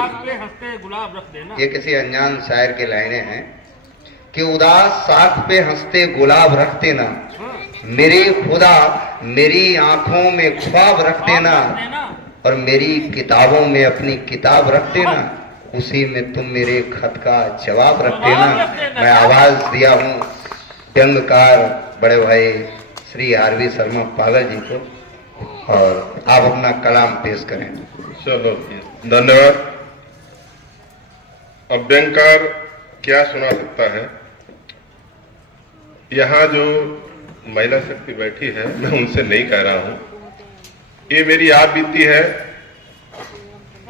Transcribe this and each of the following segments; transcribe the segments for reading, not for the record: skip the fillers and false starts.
पे हंसते गुलाब रख देना। ये किसी अनजान शायर की लाइनें हैं कि उदास साख पे हंसते गुलाब रख देना, मेरे खुदा मेरी आंखों में ख्वाब रख देना, और मेरी किताबों में अपनी किताब रख देना, उसी में तुम मेरे खत का जवाब रख देना। मैं आवाज दिया हूँ व्यंगकार बड़े भाई श्री आरवी शर्मा पागल जी को, और आप अपना कलाम पेश करें। चलो धन्यवाद। अब व्यंगकार क्या सुना सकता है? यहाँ जो महिला शक्ति बैठी है मैं उनसे नहीं कह रहा हूं, ये मेरी आप बीती है,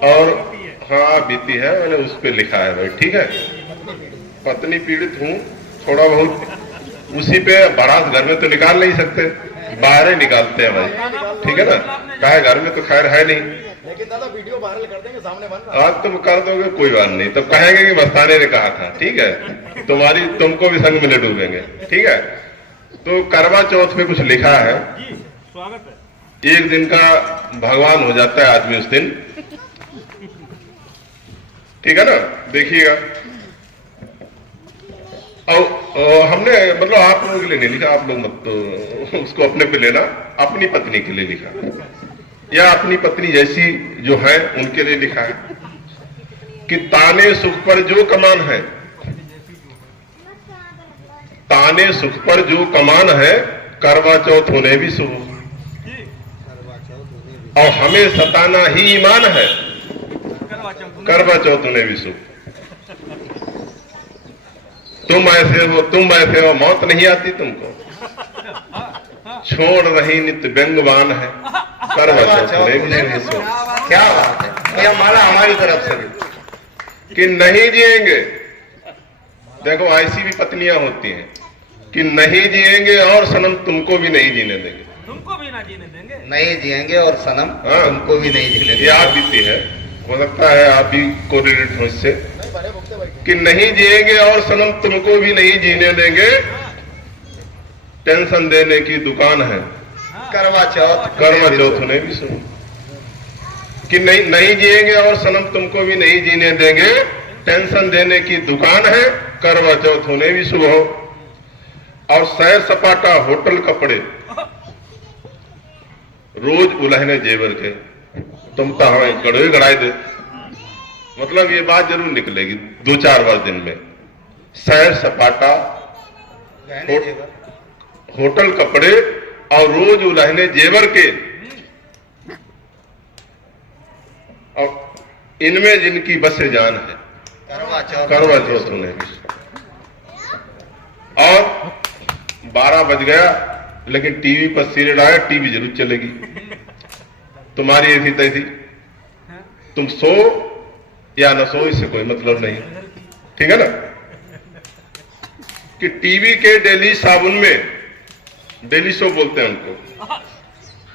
और हाँ आप बीती है, मैंने उस पर लिखा है भाई, ठीक है। पत्नी पीड़ित हूं, थोड़ा बहुत उसी पे बारात घर में तो निकाल नहीं सकते, बाहर ही निकालते हैं भाई, ठीक है ना। कहे घर में तो खैर है नहीं, लेकिन दादा वीडियो वायरल कर देंगे, सामने बन रहा है। आज तुम कर दोगे कोई बात नहीं, तब कहेंगे कि मस्ताने ने कहा था, ठीक है। तुमको भी संग में ले डूबेंगे, ठीक है। तो करवा चौथ पे कुछ लिखा है, स्वागत है। एक दिन का भगवान हो जाता है आदमी उस दिन, ठीक है ना। देखिएगा, और हमने मतलब आप लोगों के लिए नहीं लिखा, आप लोग मत तो उसको अपने पे लेना, अपनी पत्नी के लिए लिखा या अपनी पत्नी जैसी जो है उनके लिए लिखा है कि ताने सुख पर जो कमान है, ताने सुख पर जो कमान है, करवा चौथ होने भी शुभ, और हमें सताना ही ईमान है, करवा चौथ होने भी शुभ। तुम ऐसे हो मौत नहीं आती तुमको, छोड़ रही नित्य व्यंगवान है, करवा चौथ होने भी शुभ। क्या बात है, यह माला हमारी तरफ से भी कि नहीं जिएंगे। देखो ऐसी भी पत्नियां होती हैं कि नहीं जिएंगे और सनम तुमको भी नहीं जीने देंगे, तुमको भी ना जीने देंगे, नहीं जिएंगे और सनम तुमको भी नहीं जीने ये देंगे। आप बीती है, हो सकता है आप भी कोरिलेट हो इससे, कि नहीं जिएंगे और सनम तुमको भी नहीं जीने देंगे, टेंशन देने की दुकान है, करवा चौथ होने भी सुनो, कि नहीं जिएंगे और सनम तुमको भी नहीं जीने देंगे, टेंशन देने की दुकान है, करवा चौथ होने भी शुभ हो। और सैर सपाटा होटल कपड़े, रोज उलहने जेवर के, तुम तो हमें गड़े गड़ाई दे, मतलब ये बात जरूर निकलेगी 2-4 बार दिन में। सैर सपाटा होटल कपड़े और रोज उलहने जेवर के, और इनमें जिनकी बसे जान है, करवा चौथ होने भी। और 12 बज गया लेकिन टीवी पर सीरियल आया, टीवी जरूर चलेगी, तुम्हारी ऐसी तैसी, तुम सो या न सो इससे कोई मतलब नहीं, ठीक है ना। कि टीवी के डेली साबुन में, डेली सो बोलते हैं उनको,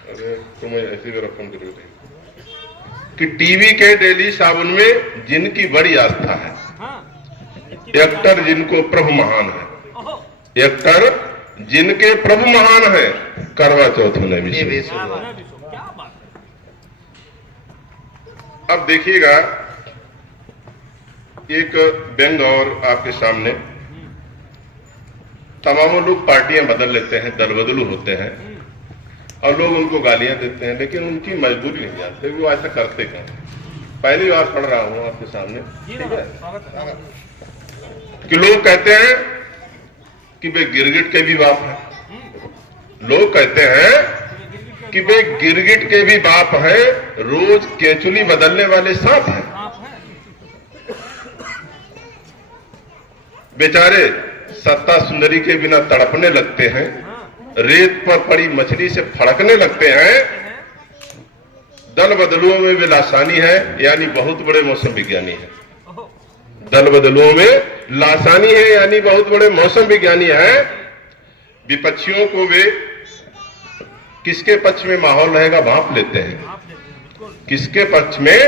अरे तुम्हें ऐसी भी रकम जरूर है, कि टीवी के डेली साबुन में जिनकी बड़ी आस्था है, एक्टर जिनको प्रभु महान है, एक्टर जिनके प्रभु महान है, करवा चौथ होने भी शुभ। अब देखिएगा एक व्यंग और आपके सामने, तमाम लोग पार्टियां बदल लेते हैं, दल बदलू होते हैं, और लोग उनको गालियां देते हैं, लेकिन उनकी मजबूरी नहीं जानते वो ऐसा करते क्यों। पहली बार पढ़ रहा हूं आपके सामने, ठीक है, कि लोग कहते हैं कि वे गिरगिट के भी बाप हैं, लोग कहते हैं कि वे गिरगिट के भी बाप हैं, रोज केचुली बदलने वाले सांप हैं। बेचारे सत्ता सुंदरी के बिना तड़पने लगते हैं, रेत पर पड़ी मछली से फड़कने लगते हैं, दल बदलुओं में वे लासानी है, यानी बहुत बड़े मौसम विज्ञानी है। दल बदलुओं में लासानी है यानी बहुत बड़े मौसम विज्ञानी है। विपक्षियों को वे किसके पक्ष में माहौल रहेगा भांप लेते हैं, किसके पक्ष में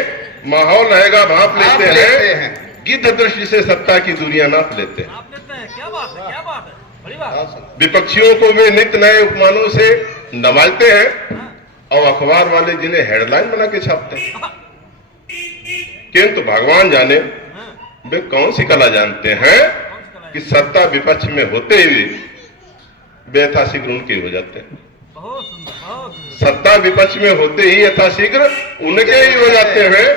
माहौल रहेगा भांप लेते हैं, गिद्ध दृष्टि से सत्ता की दूरियां नाप लेते हैं। क्या बात है, क्या बात है, बड़ी बात। विपक्षियों को वे नित्य नए उपमानों से नवाजते हैं, और अखबार वाले जिन्हें हेडलाइन बना के छापते हैं किंतु भगवान जाने हाँ, वे कौन सी कला जानते हैं कौन सी कला है? कि सत्ता विपक्ष में होते हुए वे यथाशीघ्र उनके हो जाते हैं। बहुत सुंदर, बहुत सुंदर। सत्ता विपक्ष में होते ही यथाशीघ्र उनके ही हो जाते हैं।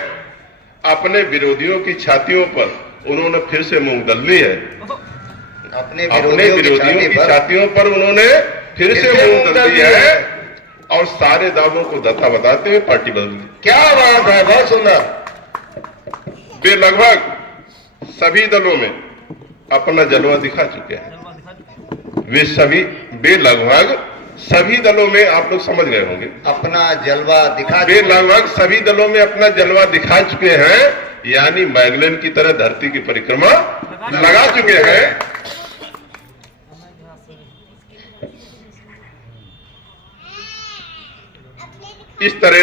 अपने विरोधियों की छातियों पर उन्होंने फिर से मूंग दल ली है। अपने अपने विरोधियों की छातियों पर उन्होंने फिर से मूंग दल ली है और सारे दावों को दत्ता बताते हुए पार्टी बदल दी। क्या बात है, बहुत सुंदर। वे लगभग सभी दलों में अपना जलवा दिखा चुके हैं। जलवा दिखा दीजिए। वे लगभग सभी दलों में, आप लोग समझ गए होंगे, अपना जलवा दिखा वे लगभग सभी दलों में अपना जलवा दिखा चुके हैं, यानी मैगलेन की तरह धरती की परिक्रमा लगा चुके हैं। इस तरह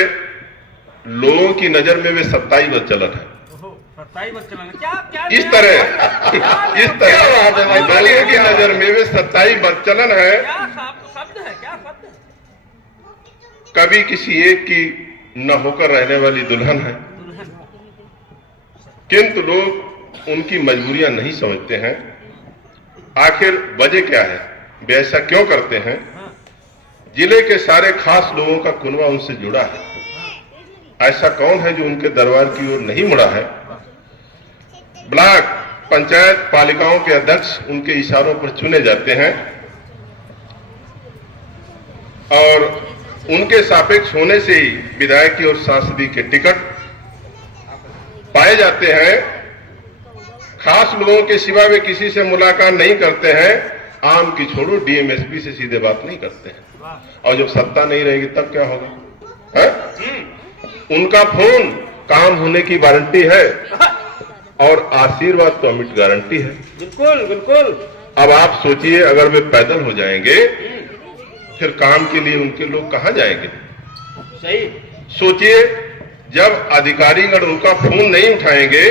लोगों की नजर में वे सत्ताई बच्चलन है। ओहो, 27 बच्चे लगे। क्या क्या इस तरह लोगों की नजर में वे सत्ताई बच्चलन है। क्या शब्द है, क्या शब्द है? कभी किसी एक की न होकर रहने वाली दुल्हन है, दुल्हन। किंतु लोग उनकी मजबूरियां नहीं समझते हैं। आखिर वजह क्या है, वे ऐसा क्यों करते हैं? हाँ, जिले के सारे खास लोगों का कुनबा उनसे जुड़ा है। ऐसा कौन है जो उनके दरबार की ओर नहीं मुड़ा है? ब्लॉक पंचायत पालिकाओं के अध्यक्ष उनके इशारों पर चुने जाते हैं और उनके सापेक्ष होने से ही विधायकी और सांसदीय के टिकट पाए जाते हैं। खास लोगों के सिवा वे किसी से मुलाकात नहीं करते हैं। आम की छोड़ो, डीएमएसपी से सीधे बात नहीं करते हैं। वाह। और जब सत्ता नहीं रहेगी तब क्या होगा है? उनका फोन काम होने की गारंटी है और आशीर्वाद तो अमिट गारंटी है। बिल्कुल बिल्कुल। अब आप सोचिए, अगर वे पैदल हो जाएंगे फिर काम के लिए उनके लोग कहां जाएंगे? सही। सोचिए, जब अधिकारीगण उनका फोन नहीं उठाएंगे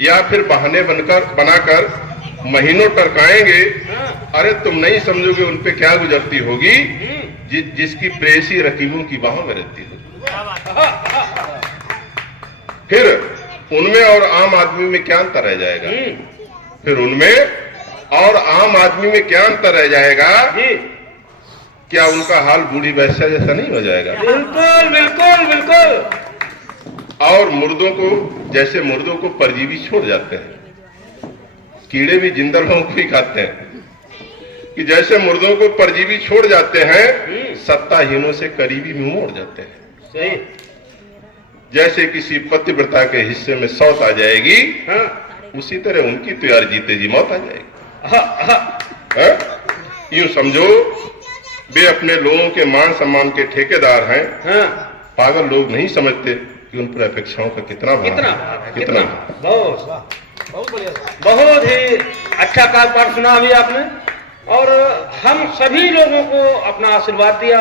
या फिर बहाने बनाकर महीनों टरकाएंगे, अरे तुम नहीं समझोगे उन पे क्या गुजरती होगी जिसकी प्रेसी रकीबों की बाहों में रहती होगी। फिर उनमें और आम आदमी में क्या अंतर रह जाएगा? फिर उनमें और आम आदमी में क्या अंतर रह जाएगा? क्या उनका हाल बूढ़ी वैश्या जैसा नहीं हो जाएगा? बिल्कुल बिल्कुल बिल्कुल। और मुर्दों को, जैसे मुर्दों को परजीवी छोड़ जाते हैं, कीड़े भी जिंदा लोगों को ही खाते हैं, कि जैसे मुर्दों को परजीवी छोड़ जाते हैं, सत्ताहीनों से करीबी में मोड़ जाते हैं। सही। जैसे किसी पतिव्रता के हिस्से में सौत आ जाएगी, उसी तरह उनकी तो यार जीते जी मौत आ जाएगी। यूं समझो, वे अपने लोगों के मान सम्मान के ठेकेदार हैं। पागल लोग नहीं समझते कि उन पर अपेक्षाओं का कितना कितना बहुत बढ़िया। बहुत ही अच्छा काव्यपाठ सुना अभी आपने, और हम सभी लोगों को अपना आशीर्वाद दिया,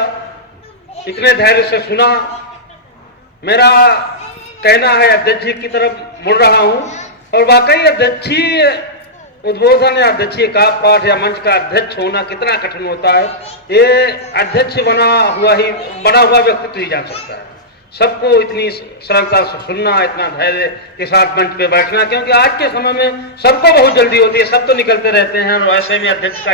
इतने धैर्य से सुना। मेरा कहना है, अध्यक्ष जी की तरफ मुड़ रहा हूं, और वाकई अध्यक्षीय उद्बोधन या अध्यक्षीय काव्यपाठ या मंच का अध्यक्ष होना कितना कठिन होता है, ये अध्यक्ष बना हुआ व्यक्तित्व ही जान सकता है। सबको इतनी सरलता से सुनना, इतना धैर्य के साथ मंच पे बैठना, क्योंकि आज के समय में सबको बहुत जल्दी होती है, सब तो निकलते रहते हैं, और ऐसे में अध्यक्ष का